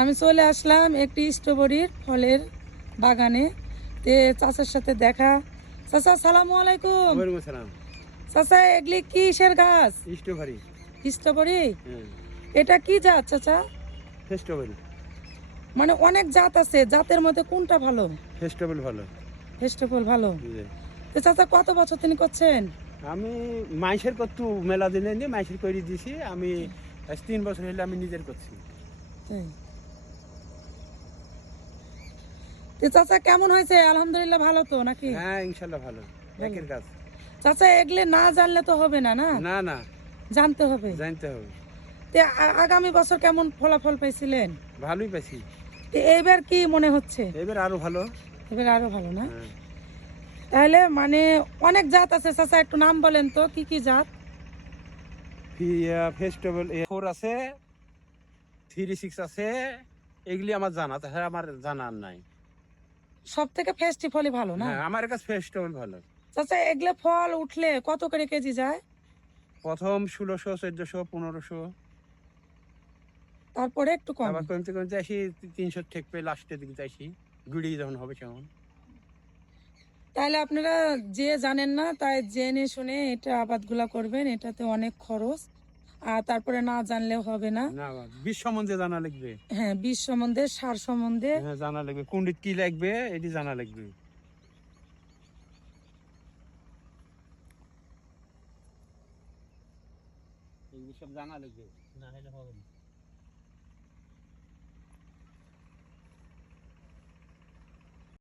আমি চলে আসলাম একটি স্ট্রবেরির ফলের বাগানে। তে চাচার সাথে দেখা। চাচা সালামু আলাইকুম। ওয়ালাইকুম আসসালাম। চাচা এগুলি কিসের গাছ? স্ট্রবেরি। স্ট্রবেরি। হ্যাঁ, এটা কি জাত চাচা? ফেস্টিভ্যাল। মানে অনেক জাত আছে, জাতের মধ্যে কোনটা ভালো? ফেস্টিভ্যাল ভালো। ভেজিটেবল ভালো। জি। তো চাচা কত বছর তিনি করছেন? আমি মাইসের করতু মেলা দিনে নিয়ে মাইসের করে দিছি। আমি আজ 3 বছর হইলে আমি নিজের করছি। তাই। তো চাচা কেমন হয়েছে? আলহামদুলিল্লাহ ভালো তো নাকি? হ্যাঁ, ইনশাল্লাহ ভালো। ভালো। একের কাজ। চাচা এগুলি না জানলে তো হবে না, না? না না, জানতে হবে। জানতে হবে। তে আগামী বছর কেমন ফলাফল পাইছিলেন? ভালোই পাইছি। তো এইবার কি মনে হচ্ছে? এবার আরো ভালো। এবার আরো ভালো না? হ্যাঁ। তাহলে মানে অনেক জাত আছে চাচা, একটু নাম বলেন তো কি কি জাত? ফেস্টিভ্যাল 4 আছে, 36 আছে। এগুলি আমার জানা, তাছাড়া আমার জানা আর নাই। সব থেকে ফেস্টি ফলই ভালো না? হ্যাঁ, আমার কাছে ফেস্টিভ্যাল ভালো। চাচা এগুলো ফল উঠলে কত করে কেজি যায়? প্রথম 1600, 1400, 1500। তারপরে একটু কম। আবার কমতে কমতে আসি 300 ঠেকবে লাস্টের দিকে আসি। গুড়ি যখন হবে তখন। তাহলে আপনারা যে জানেন না তাই জেনে শুনে এটা আবাদগুলা করবেন, এটাতে অনেক খরচ। আর তারপরে না জানলেও হবে না। না, বীজ সম্বন্ধে জানা লাগবে। হ্যাঁ, বীজ সম্বন্ধে, সার সম্বন্ধে। হ্যাঁ, জানা লাগবে। কোনটি কি লাগবে এটি জানা লাগবে। এগুলো সব জানা লাগবে। না হলে হবে না।